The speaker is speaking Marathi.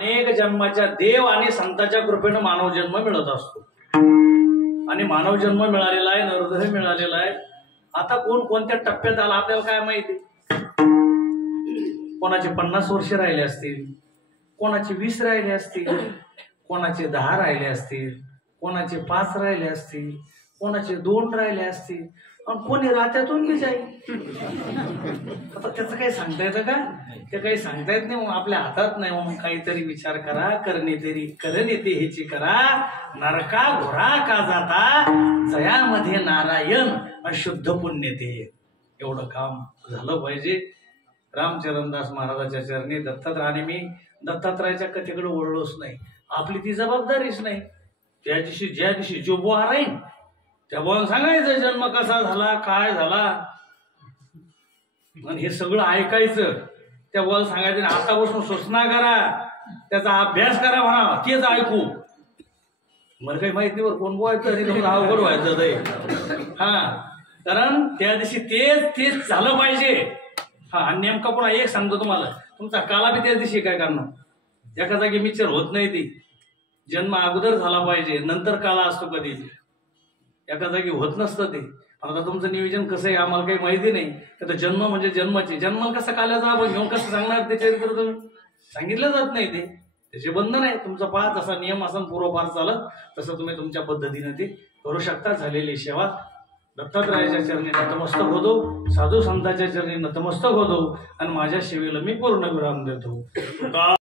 अनेक जन्माच्या देव आणि संतांच्या कृपेने मानव जन्म मिळत असतो आणि मानव जन्म मिळालेला आहे, नरदेह मिळालेला आहे। आता कोण कोणत्या टप्प्यात आला आपल्याला काय माहिती। कोणाचे 50 वर्ष राहिले असतील, कोणाचे 20 राहिले असतील, कोणाचे 10 राहिले असतील, कोणाचे 5 राहिले असतील, कोणाचे 2 राहिले असतील आणि कोणी रात्यातून बी जाईल। आता त्याचं काही सांगता येतं का? ते काही सांगता येत नाही, मग आपल्या हातात नाही। मग काहीतरी विचार करा, करणे ते हेची करा, नरका घोरा का जाता जयामध्ये नारायण अशुद्ध पुण्य ते। एवढं काम झालं पाहिजे। रामचरणदास महाराजाच्या चरणी दत्तात्रयाने, मी दत्तात्रयाच्या कथेकडे ओढलोच नाही, आपली ती जबाबदारीच नाही। ज्या दिवशी जो बुवा राहील त्या बुवाला सांगायचं जन्म कसा झाला, काय झाला, आणि हे सगळं ऐकायचं। त्या बुवाला सांगायचं आतापासून सूचना करा, त्याचा अभ्यास करा, म्हणा तेच ऐकू। मला काही माहित नाही बरं कोण बोलायचं, अवघड व्हायचं हा, कारण त्या दिवशी तेच झालं पाहिजे। हा, आणि नेमका पुन्हा एक सांगतो तुम्हाला, तुमचा काला बी त्याच दिवशी काय करणार, एका जागी मिक्सर होत नाही। ती जन्म अगोदर झाला पाहिजे, नंतर काला असतो, कधी एका जागी होत नसतं ते। आता तुमचं नियोजन कसं आहे आम्हाला काही माहिती नाही। तर जन्म म्हणजे जन्म कसा काल्याचा आपण घेऊन कसं सांगणार, ते चरित्र तुम्ही सांगितलं जात नाही। ते त्याचे बंधन आहे, तुमचा पाच असा नियम असा पूर्वपार चालत तसं तुम्ही तुमच्या पद्धतीने ते करू शकता। झालेली सेवा दत्तात्रयाच्या चरणी नतमस्तक होतो, साधू संतांच्या चरणी नतमस्तक होतो आणि माझ्या सेवेला मी पूर्ण विराम देतो।